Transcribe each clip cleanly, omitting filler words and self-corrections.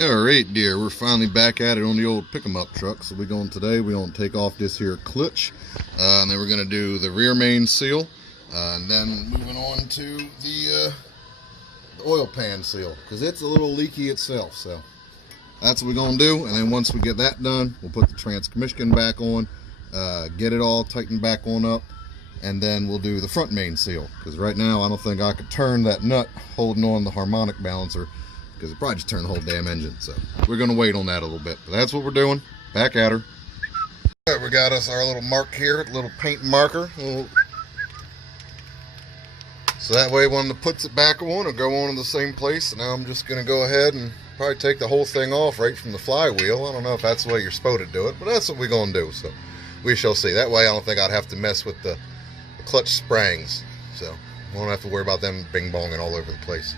Alright dear, we're finally back at it on the old pick-em-up truck. So we're going to take off this here clutch, and then we're going to do the rear main seal, and then moving on to the oil pan seal, because it's a little leaky itself. So that's what we're going to do, and then once we get that done, we'll put the transmission back on, get it all tightened back on up, and then we'll do the front main seal, because right now I don't think I could turn that nut holding on the harmonic balancer, because it probably just turned the whole damn engine. So we're going to wait on that a little bit, but that's what we're doing. Back at her. All right, we got us our little mark here, little paint marker, so that way when it puts it back on, it'll go on in the same place. And now I'm just going to go ahead and probably take the whole thing off right from the flywheel. I don't know if that's the way you're supposed to do it, but that's what we're going to do. So we shall see. That way I don't think I'd have to mess with the clutch springs, so we won't have to worry about them bing-bonging all over the place.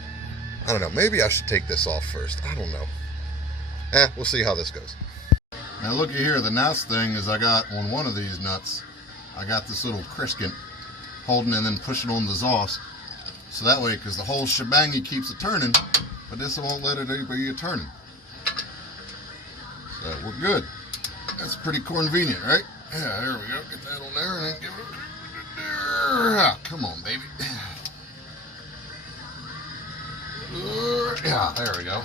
I don't know, maybe I should take this off first. I don't know. We'll see how this goes. Now looky here, the nice thing is I got on one of these nuts, I got this little crisket holding and then pushing on the exhaust. So that way, because the whole shebangy keeps it turning, but this won't let it be turning. So we're good. That's pretty convenient, right? Yeah, there we go. Get that on there and then give it a... Come on, baby. Yeah, there we go.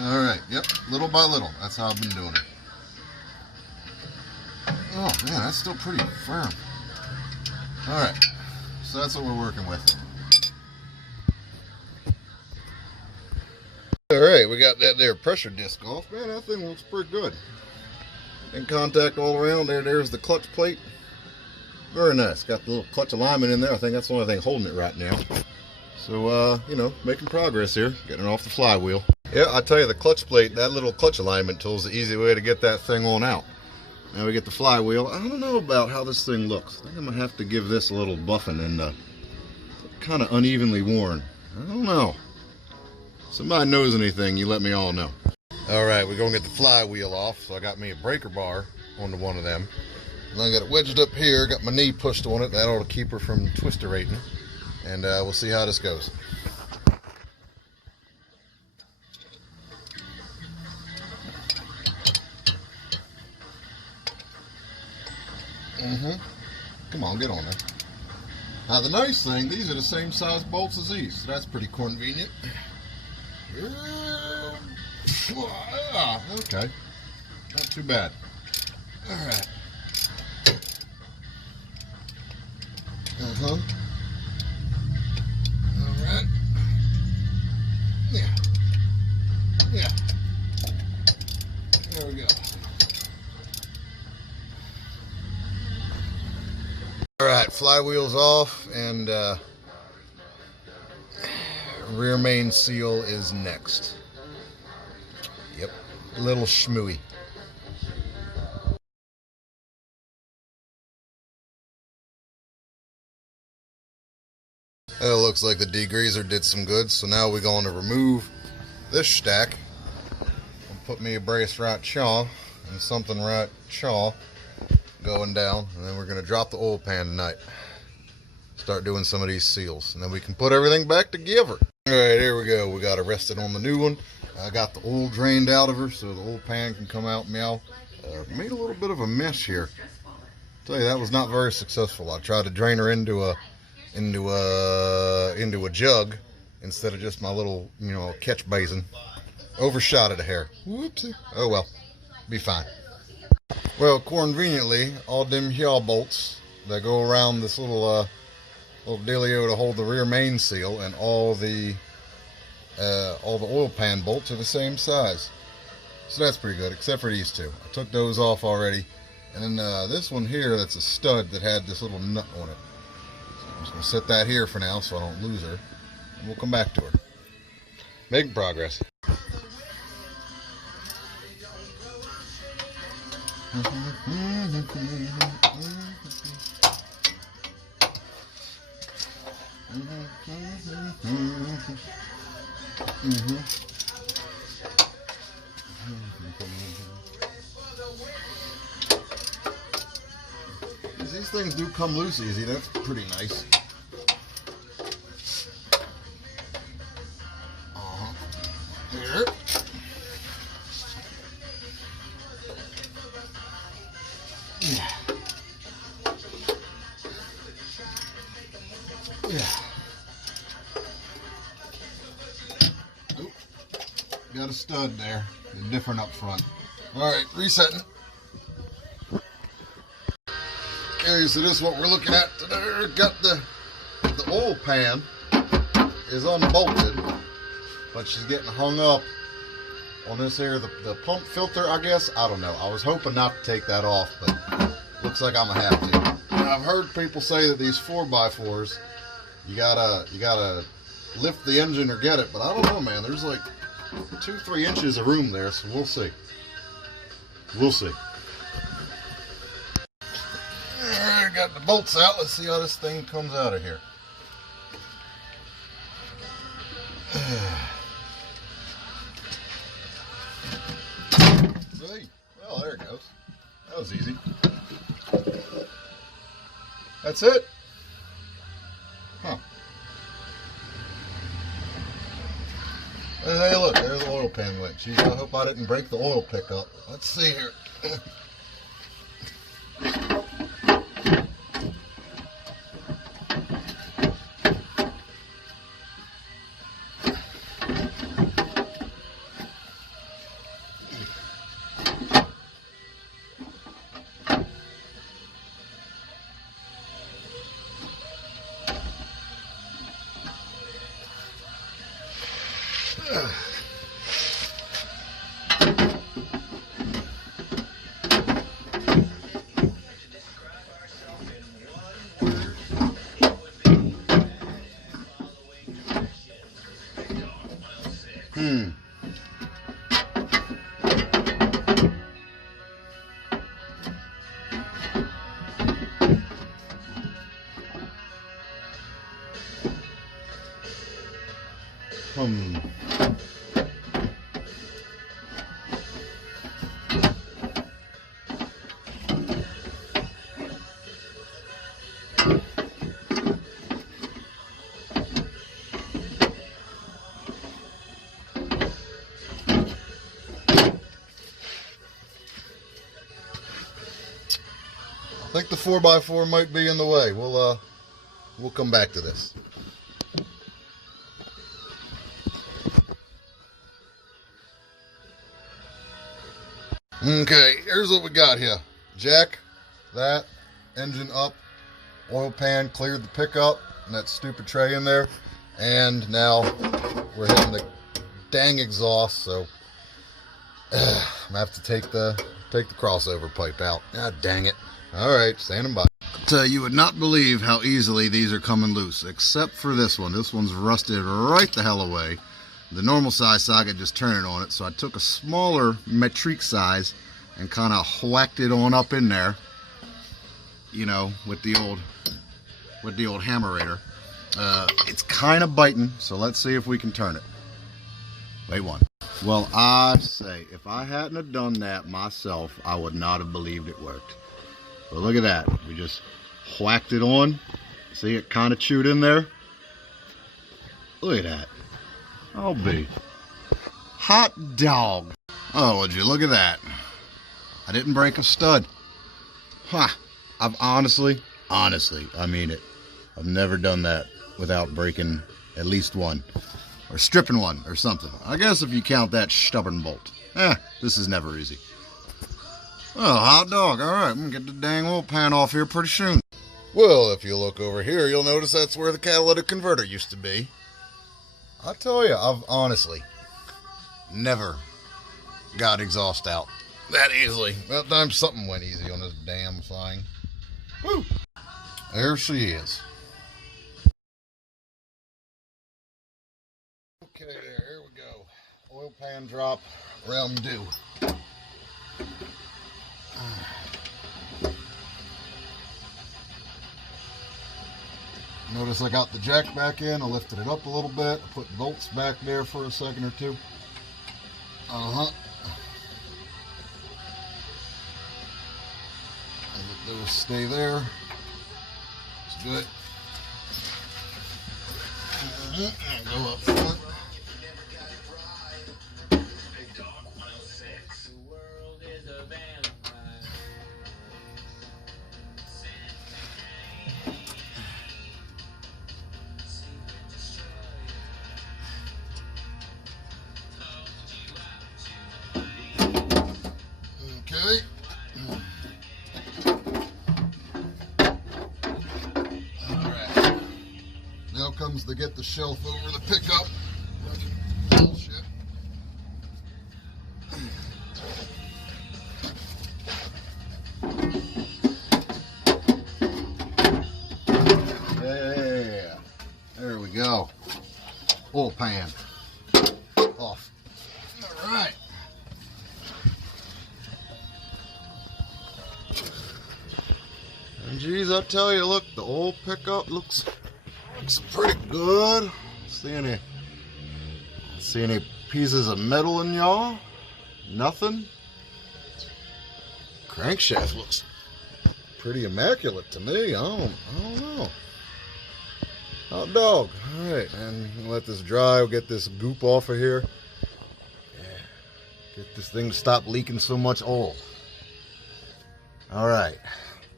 Alright, yep, little by little. That's how I've been doing it. Oh, man, that's still pretty firm. Alright, so that's what we're working with. Alright, we got that there pressure disc off. Man, that thing looks pretty good. In contact all around there. There's the clutch plate. Very nice. Got the little clutch alignment in there. I think that's the only thing holding it right now. So, you know, making progress here. Getting it off the flywheel. Yeah, I tell you, the clutch plate, that little clutch alignment tool is the easy way to get that thing on out. Now we get the flywheel. I don't know about how this thing looks. I think I'm going to have to give this a little buffing, and kind of unevenly worn. I don't know. Somebody knows anything, you let me all know. Alright, we're going to get the flywheel off. So I got me a breaker bar onto one of them. And I got it wedged up here, got my knee pushed on it. That ought to keep her from twisterating. And we'll see how this goes. Come on, get on there. Now the nice thing, these are the same size bolts as these, so that's pretty convenient. Okay, not too bad. Alright. Alright. Yeah. Yeah. There we go. Alright, flywheel's off, and rear main seal is next. Yep, little schmooey. It looks like the degreaser did some good, so now we're going to remove this stack and put me a brace right chaw and something right chaw going down, and then we're going to drop the oil pan tonight. Start doing some of these seals, and then we can put everything back together. Alright, here we go. We got it rested on the new one. I got the oil drained out of her so the oil pan can come out meow. Made a little bit of a mess here. Tell you, that was not very successful. I tried to drain her into a jug instead of just my little, you know, catch basin. Overshot it a hair. Whoopsie. Oh well, be fine. Well, conveniently, all them yaw bolts that go around this little dealio to hold the rear main seal, and all the oil pan bolts are the same size. So that's pretty good, except for these two. I took those off already. And then this one here, that's a stud that had this little nut on it. So I'm just going to set that here for now so I don't lose her. And we'll come back to her. Making progress. These things do come loose easy. That's pretty nice. Here. got a stud there. Different up front. Alright, resetting. Okay, so this is what we're looking at today. Got the oil pan is unbolted, but she's getting hung up on this here, the pump filter, I guess. I don't know. I was hoping not to take that off, but looks like I'm gonna have to. Now, I've heard people say that these 4x4s, you gotta lift the engine or get it, but I don't know, man. There's like 2-3 inches of room there, so we'll see. We'll see. Alright, got the bolts out. Let's see how this thing comes out of here. See? Well, there it goes. That was easy. That's it? Huh. Hey, look, there's the oil pan went. Geez, I hope I didn't break the oil pickup. Let's see here. I think the 4x4 might be in the way. We'll come back to this. Okay, here's what we got here. Jack, that, engine up, oil pan cleared the pickup, and that stupid tray in there. And now we're hitting the dang exhaust, so I'm gonna have to take the crossover pipe out. God dang it. Alright, standing by. I'll tell you, would not believe how easily these are coming loose, except for this one. This one's rusted right the hell away. The normal size socket just turning on it, so I took a smaller metric size and kind of whacked it on up in there, you know, with the old hammerator. It's kind of biting, so let's see if we can turn it. Wait one. Well, I say, if I hadn't have done that myself, I would not have believed it worked. But look at that. We just whacked it on. See, it kind of chewed in there. Look at that. Oh, be hot dog. Oh, would you look at that? I didn't break a stud. Huh. I've honestly, I mean it. I've never done that without breaking at least one. Or stripping one or something. I guess if you count that stubborn bolt. This is never easy. Oh, hot dog. Alright, I'm going to get the dang oil pan off here pretty soon. Well, if you look over here, you'll notice that's where the catalytic converter used to be. I'll tell you, I've honestly never got exhaust out that easily. That time something went easy on this damn thing. Woo! There she is. Okay, there, here we go. Oil pan drop, round due. Notice I got the jack back in. I lifted it up a little bit. I put bolts back there for a second or two. Let those stay there. Let's do it. Go up front. Okay. Alright. Now comes to get the shelf over the pickup. Bullshit. Yeah. There we go. Oil pan. Off. Alright. And geez, I tell you, look, the old pickup looks pretty good. See any pieces of metal in y'all? Nothing. Crankshaft looks pretty immaculate to me. I don't know. Hot dog. All right, and let this dry. We'll get this goop off of here. Yeah. Get this thing to stop leaking so much oil. All right.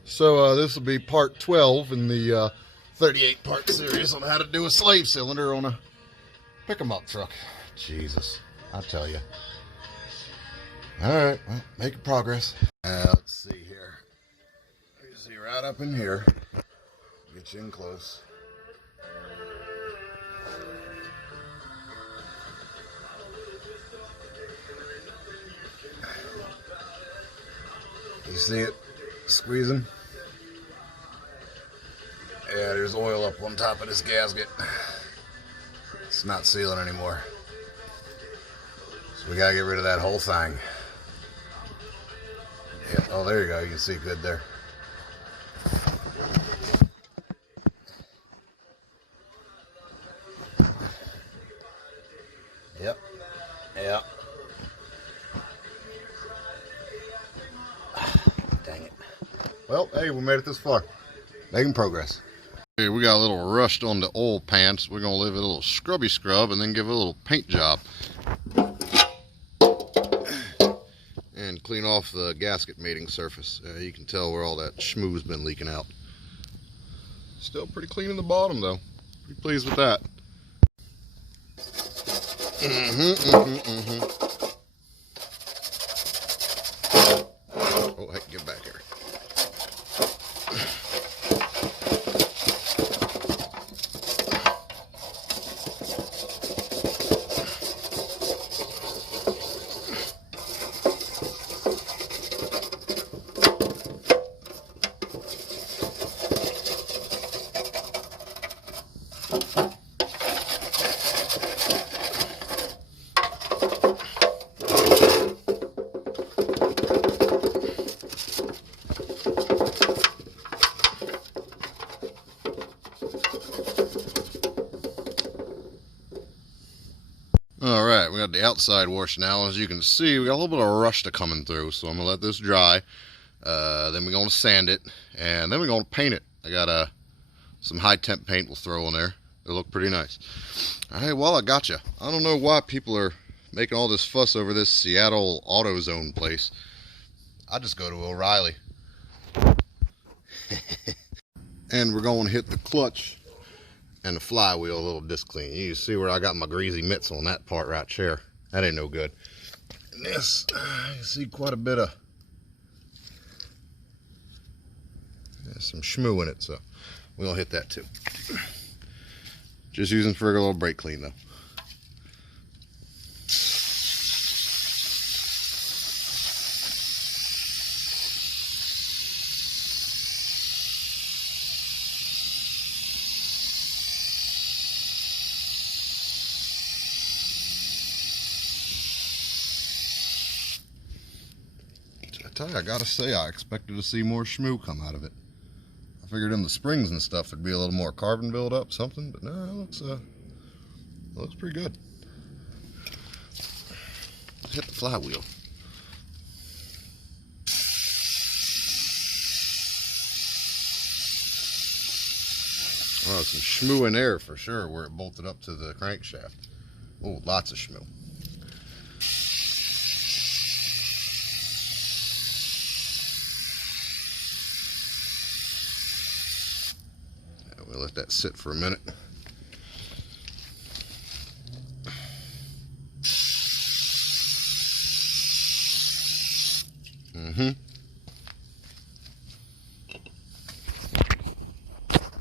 So this will be part 12 in the 38-part series on how to do a slave cylinder on a pick-em-up truck. Jesus, I tell you. All right, well, making progress. Let's see here. You see right up in here. Get you in close. You see it squeezing? Yeah, there's oil up on top of this gasket. It's not sealing anymore. So we gotta get rid of that whole thing. Yeah, oh, there you go. You can see good there. Yep. Yep. Dang it. Well, hey, we made it this far. Making progress. Okay, we got a little rushed on the oil pants. We're going to leave it a little scrubby scrub and then give it a little paint job. And clean off the gasket mating surface. You can tell where all that schmoo's been leaking out. Still pretty clean in the bottom though. Pretty pleased with that. Oh, hey, get back here. Alright, we got the outside wash now. As you can see, we got a little bit of rust coming through, so I'm going to let this dry. Then we're going to sand it, and then we're going to paint it. I got some high temp paint we'll throw in there. It'll look pretty nice. Alright, well, I got you. I don't know why people are making all this fuss over this Seattle AutoZone place. I just go to O'Reilly. And we're going to hit the clutch and the flywheel a little disc clean. You see where I got my greasy mitts on that part right there. That ain't no good. And this, you see quite a bit of some schmoo in it, so we'll hit that too. Just using for a little brake clean though. I tell you, I gotta say, I expected to see more schmoo come out of it. I figured in the springs and stuff there'd be a little more carbon buildup, something, but no, it looks pretty good. Let's hit the flywheel. Oh, some schmoo in there for sure where it bolted up to the crankshaft. Oh, lots of schmoo. We'll let that sit for a minute.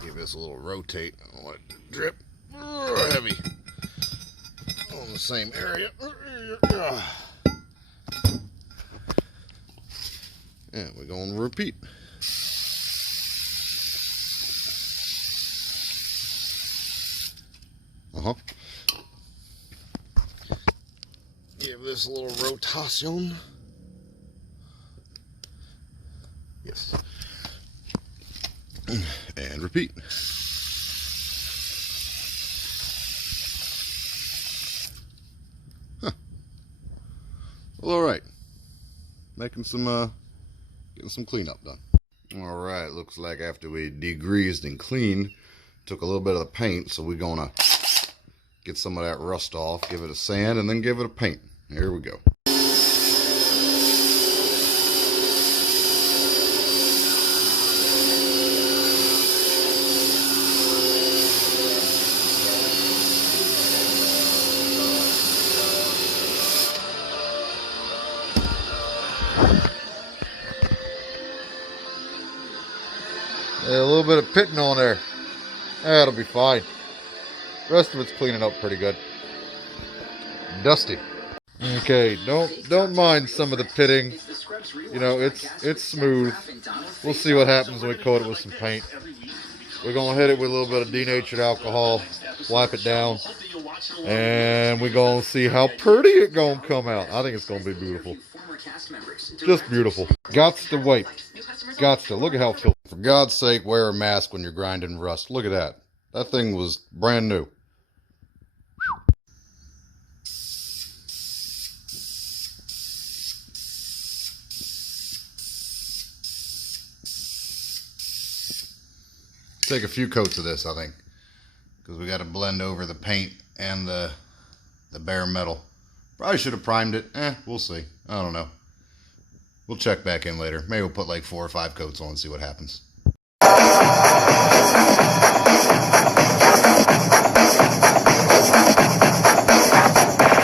Give this a little rotate. I don't want it to drip heavy on the same area. And we're going to repeat. Give this a little rotation. Yes. And repeat. Huh. Well, all right. Making some, getting some cleanup done. All right. Looks like after we degreased and cleaned, took a little bit of the paint, so we're gonna get some of that rust off, give it a sand, and then give it a paint. Here we go. A little bit of pitting on there. That'll be fine. The rest of it's cleaning up pretty good. Dusty. Okay, don't mind some of the pitting. You know, it's smooth. We'll see what happens when we coat it with some paint. We're gonna hit it with a little bit of denatured alcohol, wipe it down, and we're gonna see how pretty it gonna come out. I think it's gonna be beautiful. Just beautiful. Gots to wipe. Gots to. Look at how filthy. For God's sake, wear a mask when you're grinding rust. Look at that. That thing was brand new. Take a few coats of this, I think, because we got to blend over the paint and the bare metal. Probably should have primed it. We'll see. I don't know. We'll check back in later. Maybe we'll put like 4 or 5 coats on and see what happens.